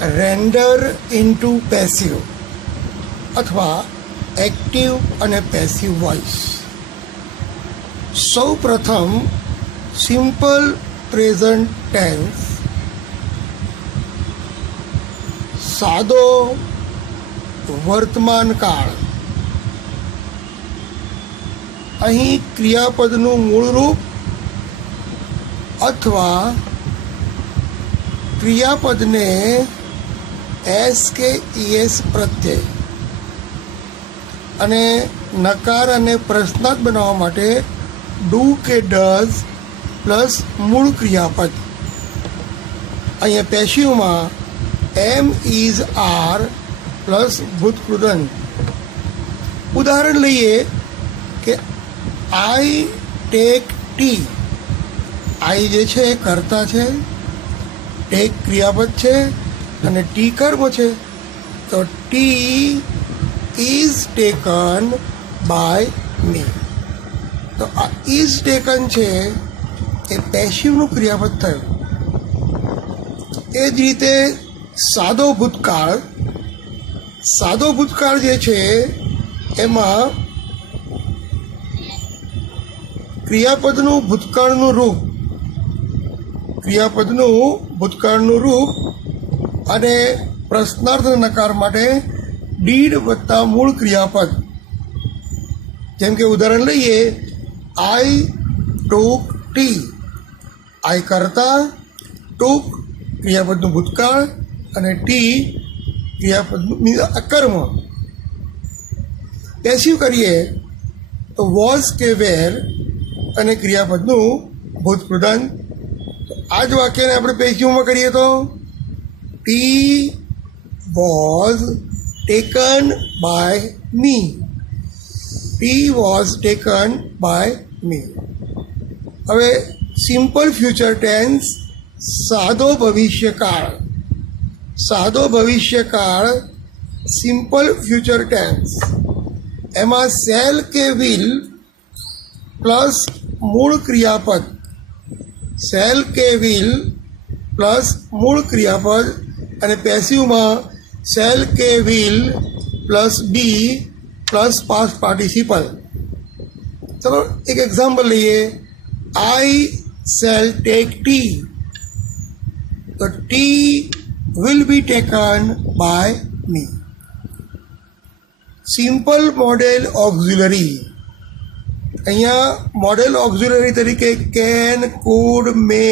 Render into passive અથવા active અને passive voice. સૌ પ્રથમ સિમ્પલ પ્રેઝન્ટ ટેન્સ, સાદો વર્તમાન કાળ. અહીં ક્રિયાપદનું મૂળ રૂપ અથવા ક્રિયાપદને એસ કે ઈએસ પ્રત્યય અને નકાર અને પ્રશ્નાર્થ બનાવવા માટે ડુ કે ડઝ પ્લસ મૂળ ક્રિયાપદ. અહીંયા પેશિવમાં એમ ઇઝ આર પ્લસ ભૂતકૃદંત. ઉદાહરણ લઈએ કે આઈ ટેક ટી. આઈ જે છે એ કર્તા છે, ટેક ક્રિયાપદ છે અને ટી કર્મ છે. તો tea is taken by me. તો આ ઇઝ ટેકન છે એ પેશિવનું ક્રિયાપદ થયું. એ જ રીતે સાદો ભૂતકાળ. સાદો ભૂતકાળ જે છે એમાં ક્રિયાપદનું ભૂતકાળનું રૂપ અને પ્રશ્નાર્થ નકાર માટે ડીડ વત્તા મૂળ ક્રિયાપદ. જેમ કે ઉદાહરણ લઈએ, આઈ ટુક ટી. આઈ કરતા, ટુક ક્રિયાપદનું ભૂતકાળ અને ટી ક્રિયાપદનું કર્મ. પેસિવ કરીએ તો વોઝ કે વેર અને ક્રિયાપદનું ભૂતકૃદંત. આ જ વાક્યને આપણે પેસિવમાં કરીએ તો tea was taken by me. Tea was taken by me. હવે સિમ્પલ ફ્યુચર ટેન્સ, સાદો ભવિષ્યકાળ. સાદો ભવિષ્યકાળ સિમ્પલ ફ્યુચર ટેન્સ. એમાં શેલ કે વિલ પ્લસ મૂળ ક્રિયાપદ. શેલ કે વિલ પ્લસ મૂળ ક્રિયાપદ. અને પેસિવમાં શેલ કે will plus be plus past participle. ચલો એક એક્ઝામ્પલ લઈએ. I shall take tea. તો tea will be taken by me. Simple modal auxiliary. અહીંયા મોડેલ ઓક્ઝિલરી તરીકે કેન, કુડ, મે,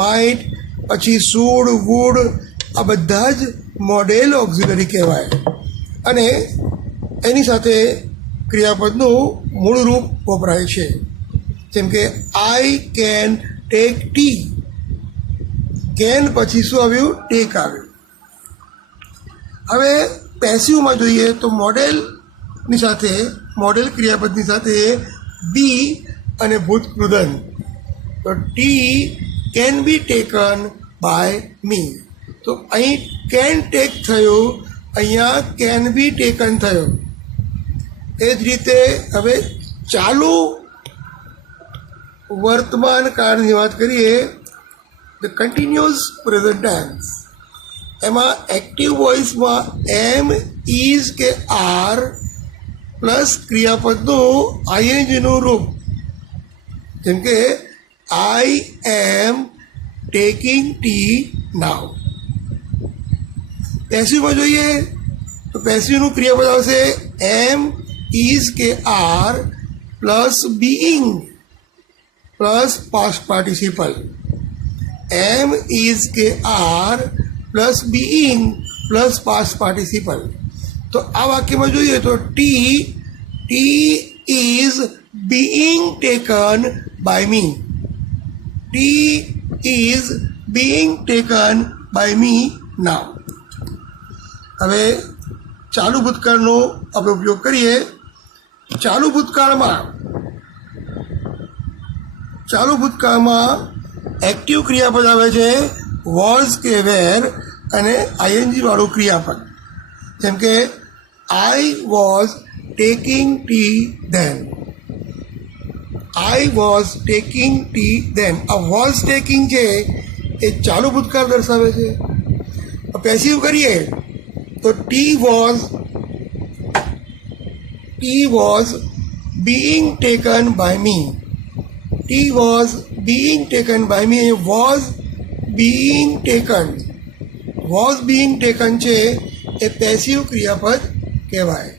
માઇટ, પછી શુડ, વુડ, આ બધા જ મોડેલ ઓક્ઝિલરી કહેવાય. અને એની સાથે ક્રિયાપદનું મૂળ રૂપ વપરાય છે. જેમ કે I can take T. Can પછી શું આવ્યું? ટેક આવ્યું. હવે પેસિવમાં જોઈએ તો મોડેલની સાથે, મોડેલ ક્રિયાપદની સાથે બી અને ભૂતકૃદંત. તો tea can be taken by me. તો અહીં કેન ટેક થયું, અહીંયા કેન બી ટેકન થયું. એ જ રીતે હવે ચાલુ વર્તમાન કાળની વાત કરીએ, ધ કન્ટિન્યુઅસ પ્રેઝન્ટ ટેન્સ. એમાં એક્ટિવ વોઇસમાં એમ, ઇઝ કે આર પ્લસ ક્રિયાપદનું આઈએનજીનું રૂપ. જેમ કે આઈ એમ ટેકિંગ ટી નાવ. પેસિવમાં જોઈએ તો પેસિવનું ક્રિયાપદ આવશે એમ, ઇઝ કે are plus being plus past participle. Am, is કે are plus being plus past participle. તો આ વાક્યમાં જોઈએ તો tea is being taken by me. Tea is being taken by me now. હવે ચાલુ ભૂતકાળનો આપણે ઉપયોગ કરીએ. ચાલુ ભૂતકાળમાં એક્ટિવ ક્રિયાપદ આવે છે વોઝ કે વેર અને આઈએનજી વાળું ક્રિયાપદ. જેમ કે I was taking tea then. I was taking tea then. આ વોઝ ટેકિંગ છે એ ચાલુ ભૂતકાળ દર્શાવે છે. પેસિવ કરીએ તો tea was being taken by me. Tea was being taken by me. Was being taken છે એ પેસિવ ક્રિયાપદ કહેવાય.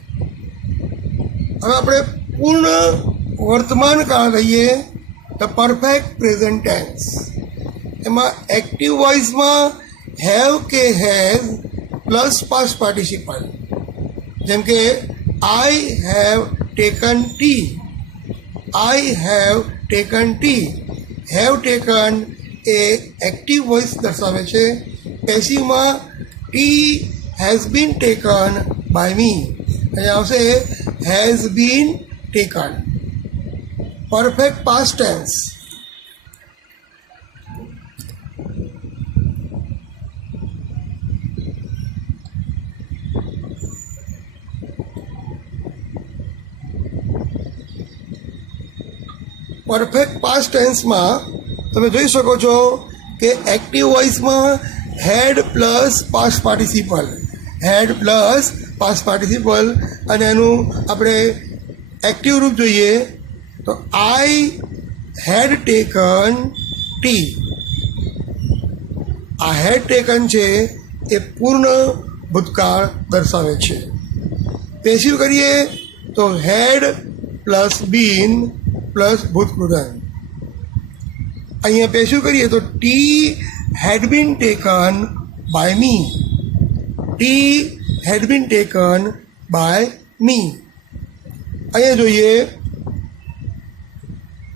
હવે આપણે પૂર્ણ વર્તમાન કાળ લઈએ તો પરફેક્ટ પ્રેઝન્ટ ટેન્સ. એમાં એક્ટિવ વોઇસમાં હેવ કે હેઝ પ્લસ પાસ્ટ પાર્ટિસિપલ. જેમ કે I have taken tea. Have taken એ એક્ટિવ વોઇસ દર્શાવે છે. પેસિવમાં tea has been taken by me. અહીંયા આવશે has been taken. Perfect past tense. Perfect past ટેન્સમાં તમે જોઈ શકો છો કે એક્ટિવ વોઇસમાં હેડ પ્લસ પાસ્ટ પાર્ટિસિપલ અને એનું આપણે એક્ટિવ રૂપ જોઈએ તો આઈ હેડ ટેકન ટી. આ હેડ ટેકન છે એ પૂર્ણ ભૂતકાળ દર્શાવે છે. પેસિવ કરીએ તો હેડ પ્લસ બીન પ્લસ ભૂતકૃદન. અહીંયા પેસિવ કરીએ તો tea had been taken by me. અહીંયા જોઈએ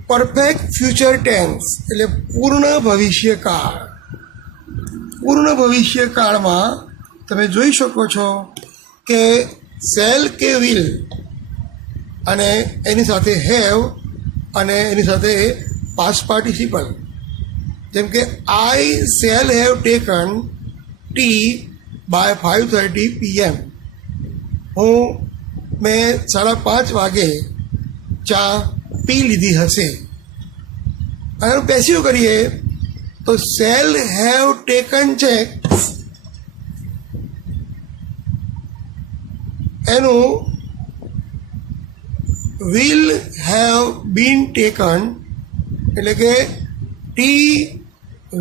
પરફેક્ટ ફ્યુચર ટેન્સ એટલે પૂર્ણ ભવિષ્યકાળમાં તમે જોઈ શકો છો કે શેલ કે વિલ અને એની સાથે હેવ અને એની સાથે પાસ્ટ પાર્ટિસિપલ. જેમ કે I shall have taken tea by 5:30 PM. મેં 5:30 વાગે ચા પી લીધી હશે. અને પેસિવ કરીએ તો શેલ હેવ ટેકન છે એનું વિલ હેવ બીન ટેકન એટલે કે tea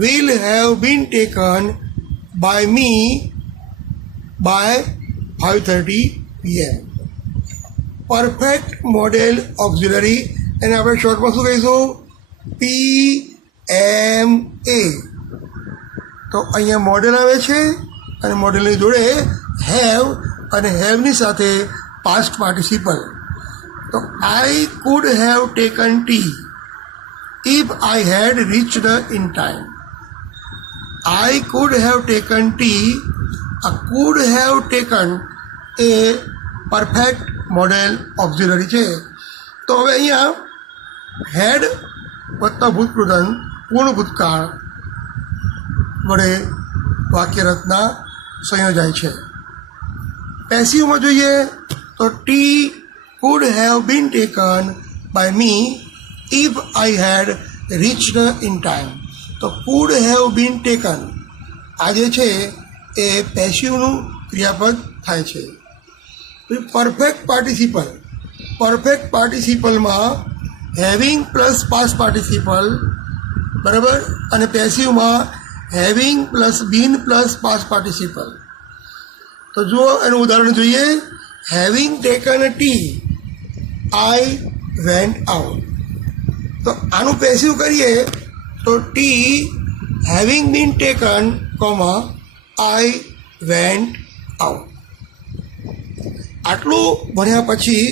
will have been taken by me by 5:30 PM. Perfect modal auxiliary એને આપણે શોર્ટમાં શું કહીશું? PMA. તો અહીંયા મોડેલ આવે છે અને મોડેલની જોડે હેવ અને હેવની સાથે પાસ્ટ પાર્ટિસિપલ. તો I could have taken tea if I had reached in time. I could have taken tea. આ કુડ હેવ ટેકન એ પરફેક્ટ મોડેલ ઓક્ઝિલરી છે. તો હવે અહીંયા હેડ વત્તા ભૂતકૃદન પૂર્ણ ભૂતકાળ વડે વાક્યરચના સંયોજાય છે. પેસિવમાં જોઈએ તો T could have been taken by me if I had reached in time. તો could have been taken આ જે છે એ પેસિવનું ક્રિયાપદ થાય છે. પરફેક્ટ પાર્ટિસિપલમાં હેવિંગ પ્લસ પાસ્ટ પાર્ટિસિપલ બરાબર અને પેસિવમાં having plus been plus past participle. તો જુઓ એનું ઉદાહરણ જોઈએ. Having taken tea I went out. તો આનું પેસિવ કરીએ તો tea having been taken I went out. આટલું ભણ્યા પછી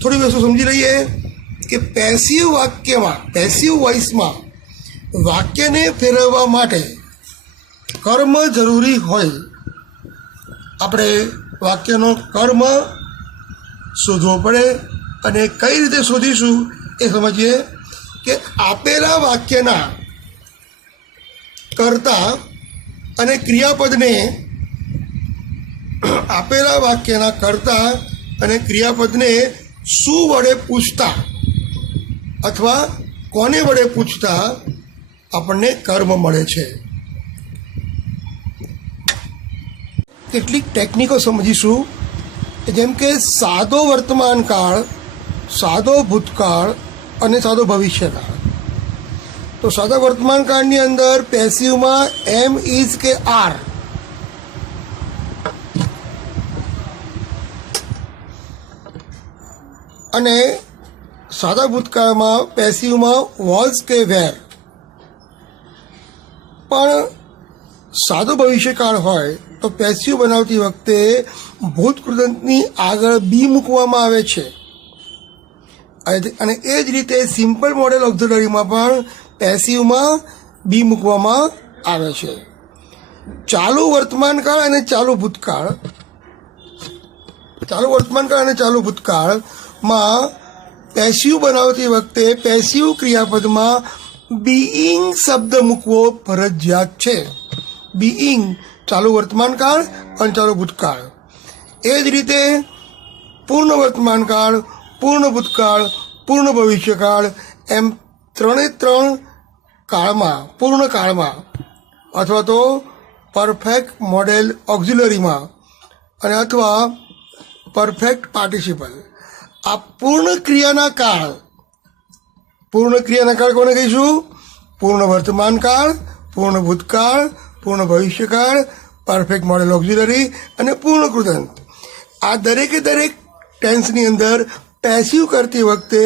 થોડી વસ્તુ સમજી લઈએ કે પેસિવ વોઇસમાં વાક્યને ફેરવવા માટે કર્મ જરૂરી હોય. આપણે વાક્યનો કર્મ શોધવો પડે અને કઈ રીતે શોધીશું એ સમજીએ કે આપેલા વાક્યના કર્તા અને ક્રિયાપદને શું વડે પૂછતા અથવા કોને વડે પૂછતા આપણને કર્મ મળે છે. કેટલીક ટેકનિકો સમજીશું, જેમ કે સાદો વર્તમાન કાળ, સાદો ભૂતકાળ અને સાદો ભવિષ્યકાળ. તો સાદા વર્તમાન કાળની અંદર પેસિવમાં એમ, ઇઝ કે આર, અને સાદા ભૂતકાળમાં પેસિવમાં વોઝ કે વેર. પણ સાદો ભવિષ્યકાળ હોય તો પેસિવ બનાવતી વખતે ભૂતકૃદંતની આગળ બી મૂકવામાં આવે છે. અને એ જ રીતે સિમ્પલ મોડેલ ઓક્ઝિલરીમાં પણ પેસિવમાં બી મૂકવામાં આવે છે. ચાલુ વર્તમાનકાળ અને ચાલુ ભૂતકાળ, ચાલુ વર્તમાનકાળ અને ચાલુ ભૂતકાળમાં પેસિવ બનાવતી વખતે પેસિવ ક્રિયાપદમાં બીઈંગ શબ્દ મૂકવો ફરજિયાત છે. બીઈંગ ચાલુ વર્તમાનકાળ અને ચાલુ ભૂતકાળ. એ જ રીતે પૂર્ણ વર્તમાનકાળ, પૂર્ણ ભૂતકાળ, પૂર્ણ ભવિષ્યકાળ એમ ત્રણે ત્રણ કાળમાં, પૂર્ણ કાળમાં અથવા તો પરફેક્ટ મોડેલ ઓક્ઝિલરીમાં અને અથવા પરફેક્ટ પાર્ટિસિપલ, આ પૂર્ણ ક્રિયાના કાળ, પૂર્ણ ક્રિયાના કાળ કોને કહીશું? પૂર્ણ વર્તમાન કાળ, પૂર્ણ ભૂતકાળ, પૂર્ણ ભવિષ્યકાળ, પરફેક્ટ મોડેલ ઓક્ઝિલરી અને પૂર્ણ કૃદંત. આ દરેકે દરેક ટેન્સની અંદર પેસિવ કરતી વખતે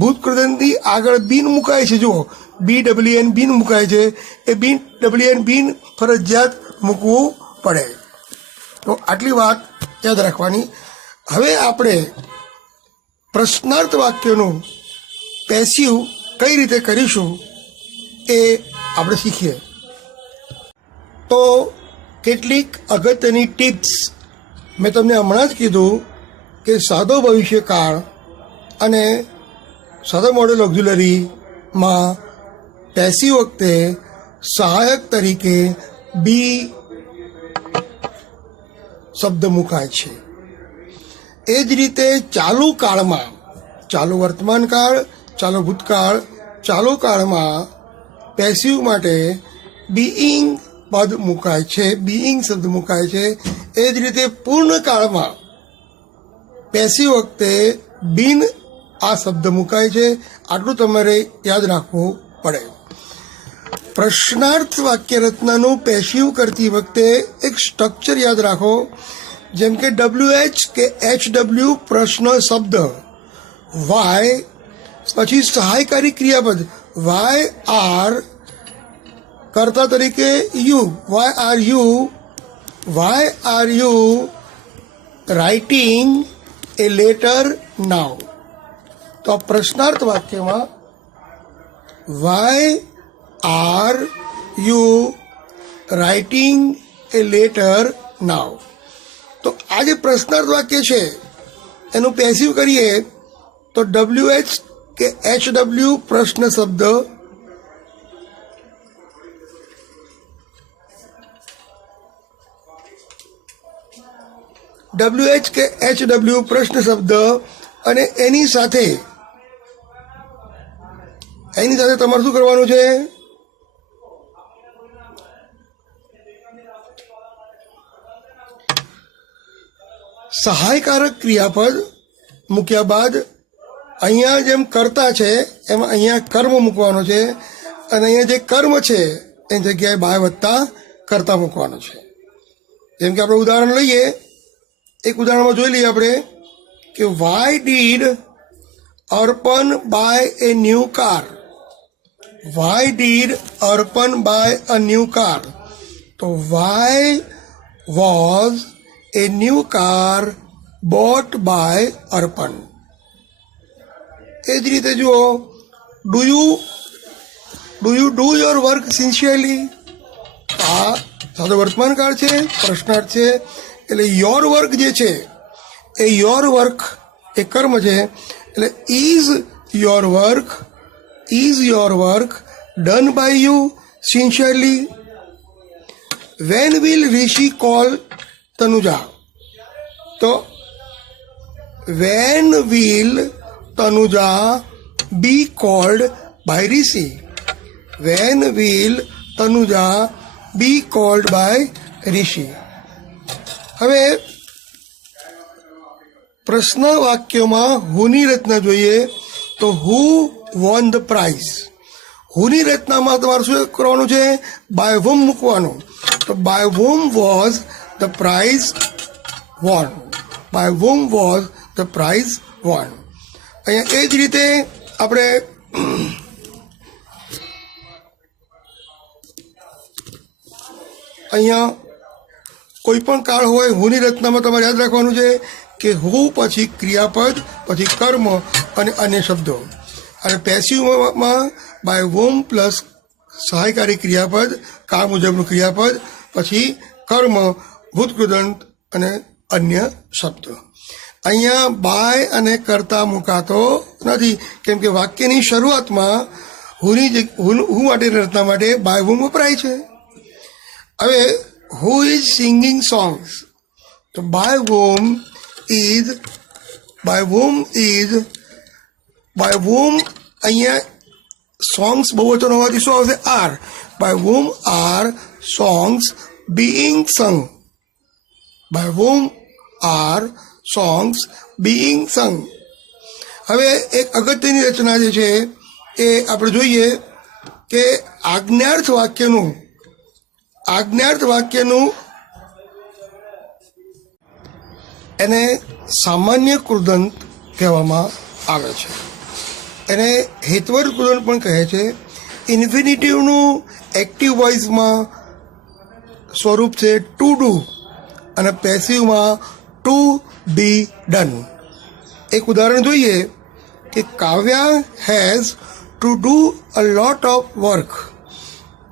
ભૂતકૃદંતની આગળ બીન મુકાય છે. જુઓ, BWN બીન મુકાય છે. એ BWN બીન ફરજિયાત મૂકવું પડે. તો આટલી વાત યાદ રાખવાની. હવે આપણે પ્રશ્નાર્થ વાક્યનું પેસિવ કઈ રીતે કરીશું એ આપણે શીખીએ. તો કેટલીક અગત્યની ટિપ્સ મેં તમને હમણાં જ કીધું કે સાદો ભવિષ્યકાળ અને સાદા મોડેલ ઓક્ઝિલરીમાં પેસિવ વખતે સહાયક તરીકે બી શબ્દ મુકાય છે. એ જ રીતે ચાલુ કાળમાં, ચાલુ વર્તમાન કાળ, ચાલુ ભૂતકાળ, ચાલુ કાળમાં પેસિવ માટે બીઈંગ પદ મુકાય છે, બીઈંગ શબ્દ મુકાય છે. એ જ રીતે પૂર્ણ કાળમાં પેસિવ વખતે બીન આ શબ્દ મુકાય છે. આટલું તમારે યાદ રાખવું પડે. પ્રશ્નાર્થ વાક્ય રચનાનું પેસિવ કરતી વખતે એક સ્ટ્રક્ચર યાદ રાખો. જેમ કે WH કે HW પ્રશ્ન શબ્દ, વાય પછી સહાયકારી ક્રિયાપદ વાય આર, કર્તા તરીકે you, why are you writing a letter now. તો પ્રશ્નાર્થ વાક્યમાં why are you writing a letter now. તો આ જે પ્રશ્નાર્થ વાક્ય છે એનું પેસિવ કરીએ તો WH કે HW પ્રશ્ન શબ્દ, WH કે HW પ્રશ્ન શબ્દ અને એની સાથે તમારે શું કરવાનું છે? સહાયકારક ક્રિયાપદ મૂક્યા બાદ અહીંયા જેમ કર્તા છે એમાં અહીંયા કર્મ મૂકવાનો છે અને અહીંયા જે કર્મ છે એની જગ્યાએ બાય વત્તા કર્તા મૂકવાનો છે. જેમ કે આપણે ઉદાહરણ લઈએ, એક ઉદાહરણમાં જોઈ લઈએ આપણે કે why did Arpan buy a new car. Why did Arpan buy a new car. તો why was a new car bought by Arpan. એ જ રીતે જુઓ, do you do your work sincerely. આ સાદો વર્તમાન કાળ છે, પ્રશ્નાર્થ છે. એટલે યોર વર્ક જે છે એ યોર વર્ક એ કર્મ છે. એટલે is your work done by you sincerely. When will Rishi call Tanuja. તો when will Tanuja be called by Rishi. When will Tanuja be called by Rishi. હવે પ્રશ્ન વાક્યમાં હુની રચના જોઈએ તો હુ વોન ધ પ્રાઇઝ. હુની રચનામાં તમારે શું કરવાનું છે? બાય વોમ મૂકવાનું. તો by whom was the prize won. By whom was the prize won. અહીંયા એ જ રીતે આપણે અહીંયા કોઈ પણ કાળ હોય હુની રચનામાં તમારે યાદ રાખવાનું છે કે હુ પછી ક્રિયાપદ પછી કર્મ અને અન્ય શબ્દો. અને પેસિવમાં બાય વોમ પ્લસ સહાયકારી ક્રિયાપદ, કાળ મુજબનું ક્રિયાપદ, પછી કર્મ, ભૂતકૃદંત અને અન્ય શબ્દો. અહીંયા બાય અને કરતા મુકાતો નથી, કેમ કે વાક્યની શરૂઆતમાં હું માટેની રચના માટે બાય વોમ વપરાય છે. હવે હુ ઇઝ સિંગિંગ સોંગ્સ? તો બાય વોમ ઇઝ અહીંયા સોંગ્સ બહુવચન હોવાથી શું આવશે? Are. By whom are songs being sung. By whom are songs being sung. હવે એક અગત્યની રચના જે છે એ આપણે જોઈએ કે આજ્ઞાર્થ વાક્યનું એને સામાન્ય કૃદંત કહેવામાં આવે છે. એને હેતવર્ગ કૃદંત પણ કહે છે. ઇન્ફિનિટિવનું એક્ટિવ વોઇસમાં સ્વરૂપ છે ટુ ડુ અને પેસિવમાં ટુ બી ડન. એક ઉદાહરણ જોઈએ કે Kavya has to do a lot of work.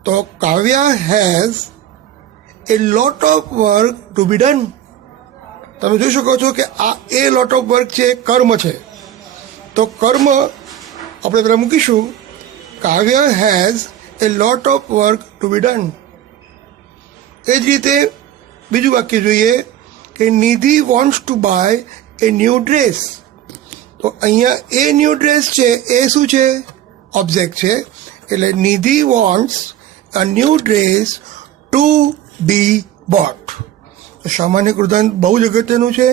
તો Kavya has a lot of work to be done. તમે જોઈ શકો છો કે આ એ લોટ ઓફ વર્ક છે, કર્મ છે. તો કર્મ આપણે પહેલાં મૂકીશું, Kavya has a lot of work to be done. એ જ રીતે બીજું વાક્ય જોઈએ કે Nidhi wants to buy a new dress. તો અહીંયા એ ન્યૂ ડ્રેસ છે એ શું છે? ઓબ્જેક્ટ છે. એટલે Nidhi wants a new dress to be bought. સામાન્ય કૃદંત બહુ જ અગત્યનું છે.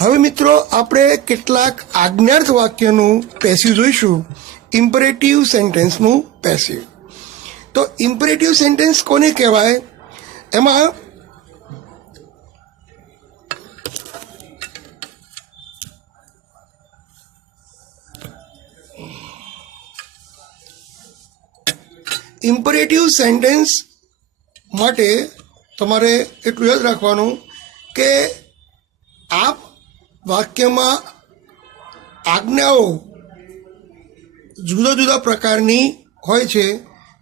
હવે મિત્રો આપણે કેટલાક આજ્ઞાર્થ વાક્યનું પેસિવ જોઈશું. Imperative સેન્ટેન્સનું passive. તો ઇમ્પરેટિવ સેન્ટેન્સ કોને કહેવાય? એમાં ઇમ્પરેટિવ સેન્ટેન્સ માટે તમારે એટલું યાદ રાખવાનું કે આ વાક્યમાં આજ્ઞાઓ જુદા જુદા પ્રકારની હોય છે.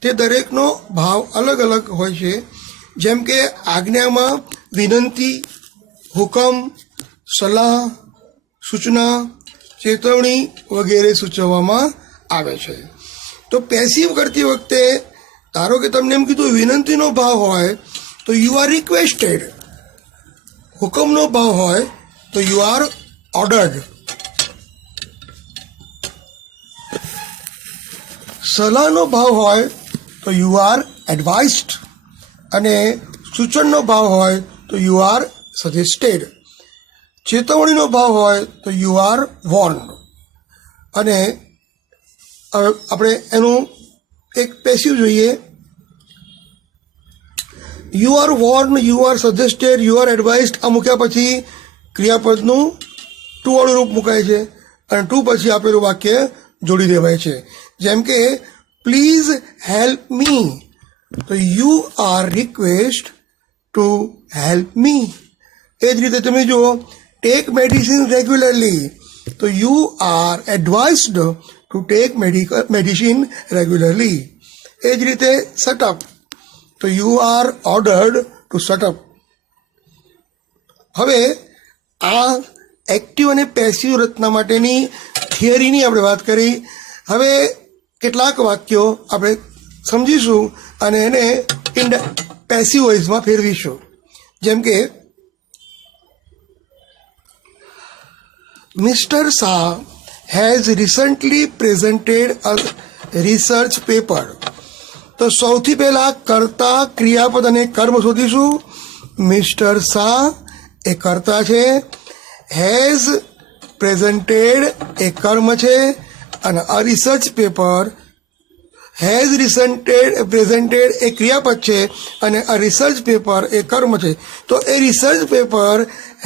તે દરેકનો ભાવ અલગ અલગ હોય છે. જેમ કે આજ્ઞામાં વિનંતી, હુકમ, સલાહ, સૂચના, ચેતવણી વગેરે સૂચવવામાં આવે છે. તો પેસિવ કરતી વખતે ધારો કે તમને એમ કીધું વિનંતીનો ભાવ હોય તો યુ આર રિક્વેસ્ટેડ. હુકમનો ભાવ હોય તો યુ આર ઓર્ડર્ડ. સલાહનો ભાવ હોય તો યુ આર એડવાઇસ્ડ. અને સૂચનનો ભાવ હોય તો યુ આર સજેસ્ટેડ. ચેતવણીનો ભાવ હોય તો યુ આર વોર્ન્ડ. અને આપણે એનું એક પેસિવ જોઈએ. You are warned, you are suggested, you are advised આ મૂક્યા પછી ક્રિયાપદનું ટુ વાળું રૂપ મુકાય છે અને ટુ પછી આપેલું વાક્ય જોડી દેવાય છે. જેમ કે પ્લીઝ હેલ્પ મી. તો you are request to help me. એ જ રીતે તમે જુઓ ટેક મેડિસિન રેગ્યુલરલી. તો you are advised to take medicine regularly. એ જ રીતે શટઅપ. તો you are ordered to shut up. હવે આ એક્ટિવ અને પેસિવ રચના માટેની થિયરીની આપણે વાત કરી. હવે કેટલાક વાક્યો આપણે સમજીશું અને એને પેસિવ વોઇસમાં ફેરવીશું. જેમ કે mister Shah has recently presented a research paper. તો સૌથી પહેલા કર્તા, ક્રિયાપદ અને કર્મ શોધીશું. મિસ્ટર શાહ એ કર્તા છે, હેઝ પ્રેઝન્ટેડ એ કર્મ છે, અને અ રિસર્ચ પેપર હેઝ પ્રેઝન્ટેડ એ ક્રિયાપદ છે, અને અ રિસર્ચ પેપર એ કર્મ છે. તો a research paper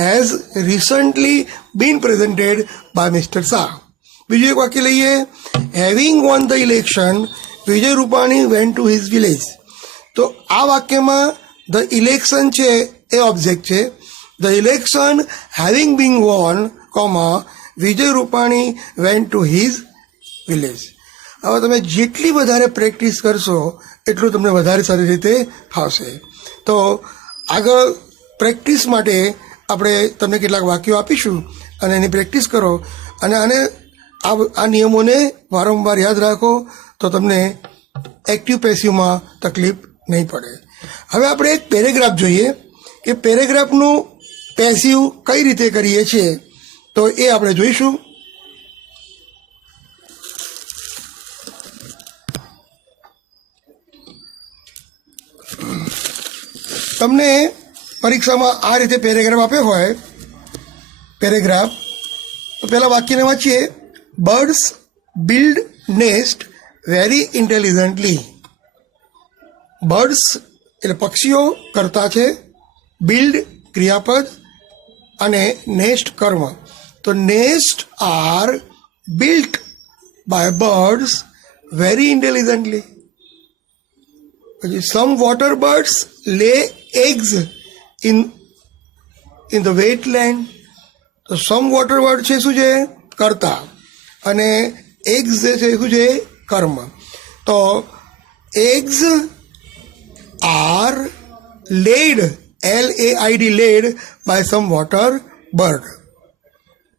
has recently been presented by mister Shah. બીજું એક વાક્ય લઈએ. Having won the election Vijay Rupani went to his village. તો આ વાક્યમાં ધ ઇલેક્શન છે એ ઓબ્જેક્ટ છે. The election having being won Vijay Rupani went to his village. હવે તમે જેટલી વધારે પ્રેક્ટિસ કરશો એટલું તમને વધારે સારી રીતે ફાવશે. તો આગળ પ્રેક્ટિસ માટે આપણે તમને કેટલાક વાક્યો આપીશું અને એની પ્રેક્ટિસ કરો, અને આ નિયમોને વારંવાર યાદ રાખો તો તમને એક્ટિવ પેસિવમાં તકલીફ નહીં પડે. હવે આપણે એક પેરેગ્રાફ જોઈએ કે પેરેગ્રાફનું પેસિવ કઈ રીતે કરીએ છીએ, તો એ આપણે જોઈશું. તમને પરીક્ષામાં આ રીતે પેરેગ્રાફ આપ્યો હોય પેરેગ્રાફ, તો પહેલાં વાક્યને વાંચીએ. Birds build nest very intelligently. Birds એટલે પક્ષીઓ કરતા છે, બિલ્ડ ક્રિયાપદ, અને નેસ્ટ કર્મ. તો nest are built by birds very intelligently. પછી some water birds lay eggs in the wetland. તો સમ વોટર બર્ડ છે શું છે? કર્તા, અને એગ્સ જે છે શું છે? કર્મ. તો eggs are laid LAID laid by some water bird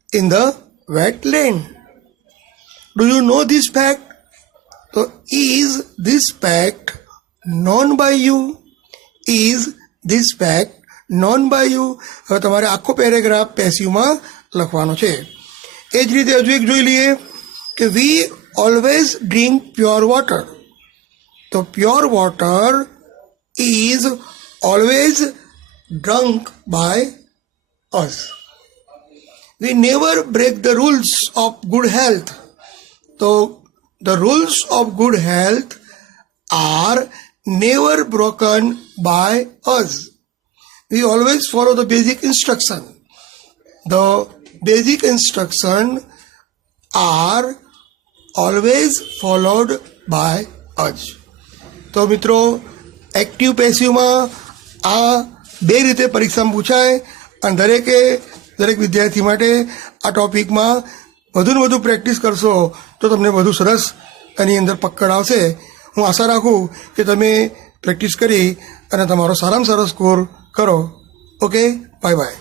in the wetland. Do you know this fact? So is this fact known by you? Is this fact known by you? હવે તમારે આખો paragraph પેસિવમાં લખવાનો છે. એ જ રીતે હજુ એક જોઈ લઈએ કે we always drink pure water. તો pure water is always drunk by us. We never break the rules of good health. So the rules of good health are never broken by us. We always follow the basic instruction. The basic instruction are always followed by us. તો મિત્રો active પેસિવમાં આ બે રીતે પરીક્ષામાં પૂછાય, અને દરેક વિદ્યાર્થી માટે આ ટોપિકમાં વધુને વધુ પ્રેક્ટિસ કરશો તો તમને વધુ સરસ એની અંદર પકડ આવશે. હું આશા રાખું કે તમે પ્રેક્ટિસ કરી અને તમારો સારામાં સારો સ્કોર કરો. Okay, bye bye.